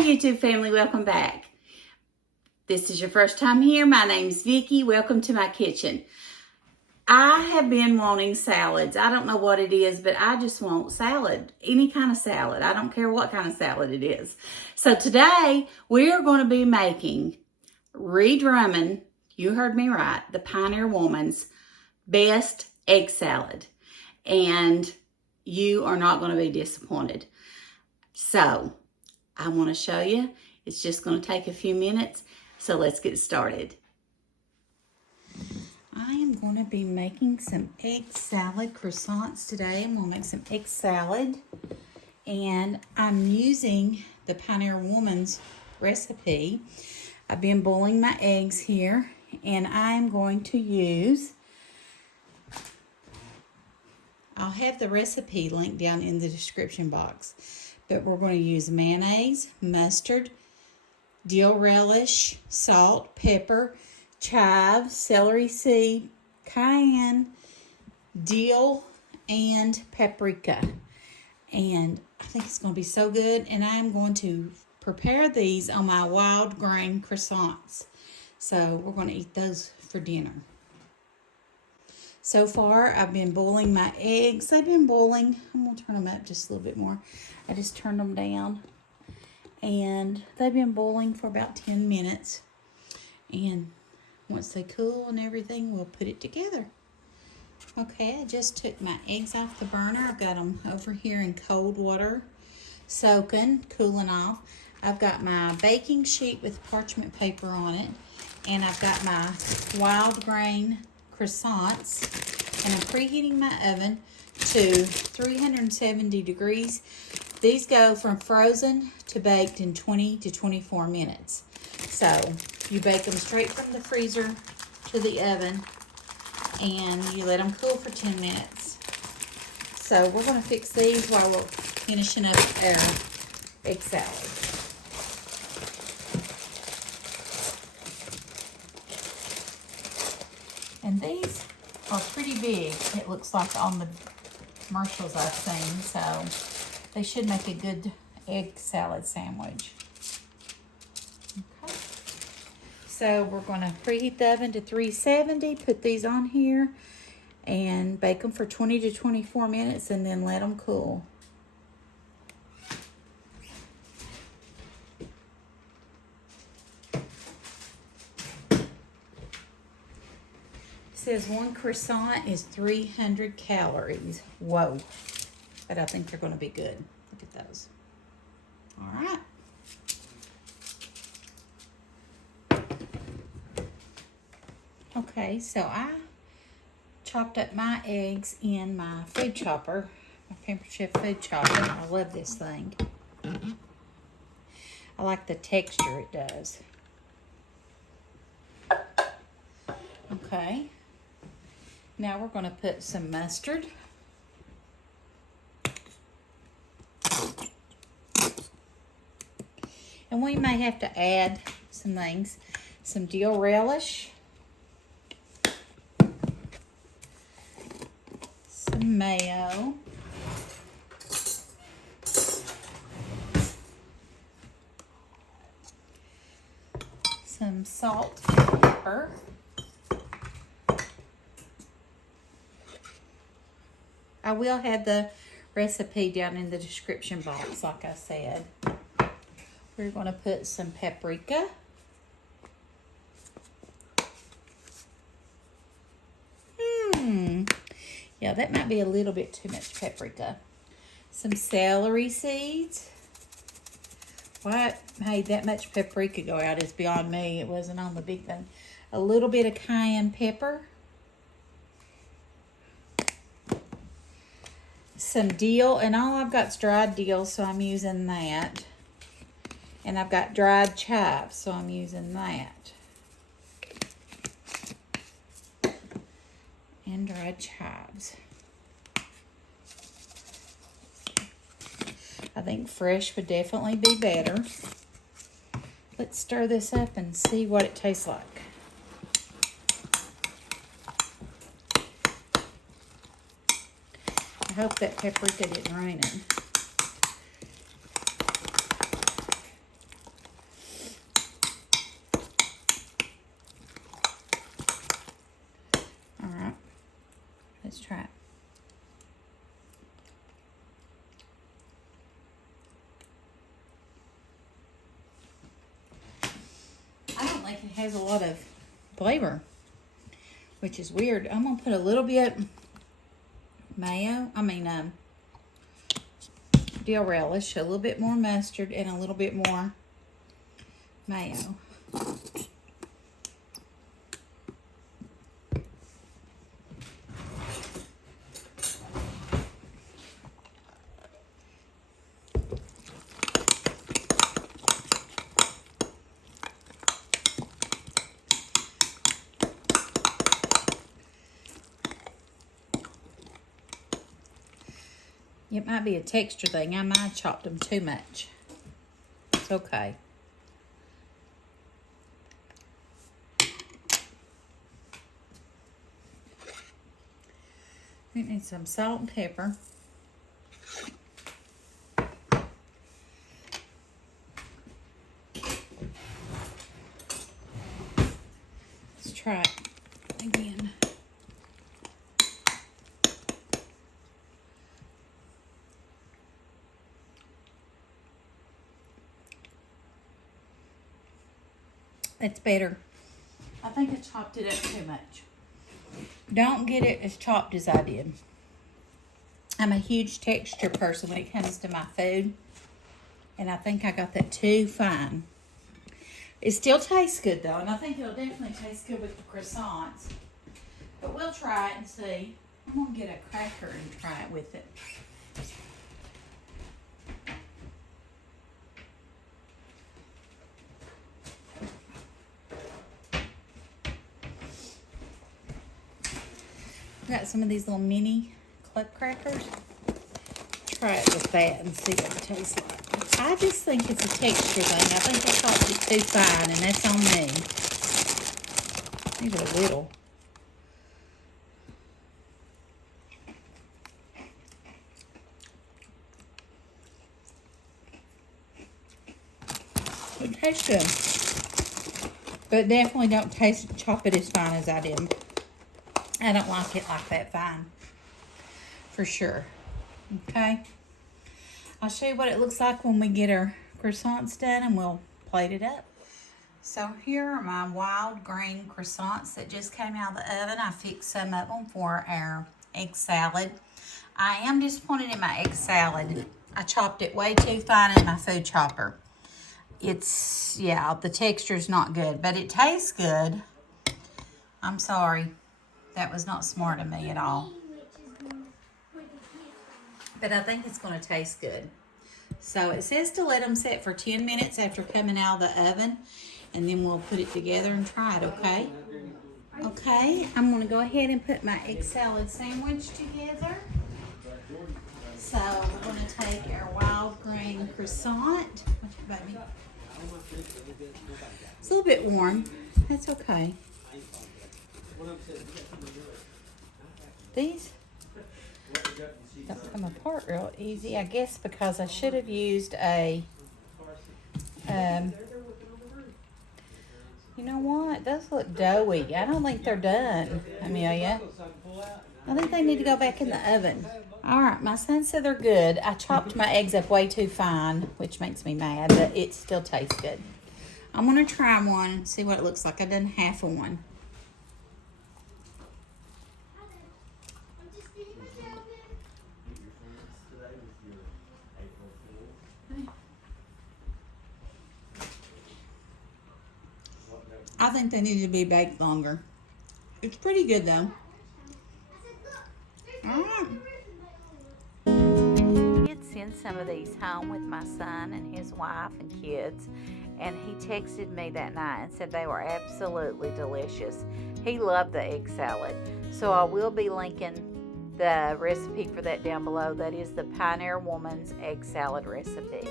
Hey YouTube family, welcome back. This is your first time here. My name's Vicki. Welcome to my kitchen. I have been wanting salads. I don't know what it is, but I just want salad. Any kind of salad. I don't care what kind of salad it is. So today we are going to be making Ree Drummond, you heard me right, the Pioneer Woman's best egg salad. And you are not going to be disappointed. So I want to show you. It's just going to take a few minutes. So let's get started. I am going to be making some egg salad croissants today. I'm going to make some egg salad. And I'm using the Pioneer Woman's recipe. I've been boiling my eggs here. And I'm going to use, I'll have the recipe linked down in the description box. But we're going to use mayonnaise, mustard, dill relish, salt, pepper, chives, celery seed, cayenne, dill, and paprika. And I think it's going to be so good. And I'm going to prepare these on my wild grain croissants. So we're going to eat those for dinner. So far, I've been boiling my eggs. They've been boiling. I'm going to turn them up just a little bit more. I just turned them down. And they've been boiling for about 10 minutes. And once they cool and everything, we'll put it together. Okay, I just took my eggs off the burner. I've got them over here in cold water, soaking, cooling off. I've got my baking sheet with parchment paper on it. And I've got my wild grain croissants, and I'm preheating my oven to 370 degrees. These go from frozen to baked in 20 to 24 minutes. So you bake them straight from the freezer to the oven, and you let them cool for 10 minutes. So we're going to fix these while we're finishing up our egg salad. And these are pretty big, it looks like, on the commercials I've seen. So they should make a good egg salad sandwich. Okay. So we're going to preheat the oven to 370, put these on here, and bake them for 20 to 24 minutes, and then let them cool. It says one croissant is 300 calories. Whoa. But I think they're going to be good. Look at those. All right. Okay, so I chopped up my eggs in my food chopper, my Pampered Chef food chopper. I love this thing. I like the texture it does. Okay. Now we're going to put some mustard. And we may have to add some things. Some dill relish. Some mayo. Some salt and pepper. I will have the recipe down in the description box, like I said. We're going to put some paprika. Yeah, that might be a little bit too much paprika. Some celery seeds. What made that much paprika go out is beyond me. It wasn't on the big thing. A little bit of cayenne pepper. Some dill, and all I've got is dried dill, so I'm using that. And I've got dried chives, so I'm using that. And dried chives. I think fresh would definitely be better. Let's stir this up and see what it tastes like. I hope that paprika didn't rain it. Let's try it. I don't think it has a lot of flavor, which is weird. I'm gonna put a little bit dill relish, a little bit more mustard, and a little bit more mayo. It might be a texture thing. I might have chopped them too much. It's okay. We need some salt and pepper. Let's try it again. That's better. I think I chopped it up too much. Don't get it as chopped as I did. I'm a huge texture person when it comes to my food. And I think I got that too fine. It still tastes good though. And I think it'll definitely taste good with the croissants. But we'll try it and see. I'm going to get a cracker and try it with it. Got some of these little mini club crackers. Try it with that and see what it tastes like. I just think it's a texture thing. I think I chopped it too fine, and that's on me. These are little. It tastes good. But definitely don't chop it as fine as I did. I don't like it like that fine, for sure. Okay, I'll show you what it looks like when we get our croissants done, and we'll plate it up. So here are my wild green croissants that just came out of the oven. I fixed some of them for our egg salad. I am disappointed in my egg salad. I chopped it way too fine in my food chopper. The texture's not good, but it tastes good. I'm sorry. That was not smart of me at all. But I think it's going to taste good. So it says to let them set for 10 minutes after coming out of the oven. And then we'll put it together and try it, okay? Okay, I'm going to go ahead and put my egg salad sandwich together. So we're going to take our wild green croissant. What's your baby? It's a little bit warm. That's okay. These don't come apart real easy, I guess, because I should have used a, you know what? Those look doughy. I don't think they're done, Amelia. I think they need to go back in the oven. All right, my son said they're good. I chopped my eggs up way too fine, which makes me mad, but it still tastes good. I'm going to try one and see what it looks like. I've done half of one. I think they need to be baked longer. It's pretty good though. All right. I did send some of these home with my son and his wife and kids, and he texted me that night and said they were absolutely delicious. He loved the egg salad. So I will be linking the recipe for that down below. That is the Pioneer Woman's egg salad recipe.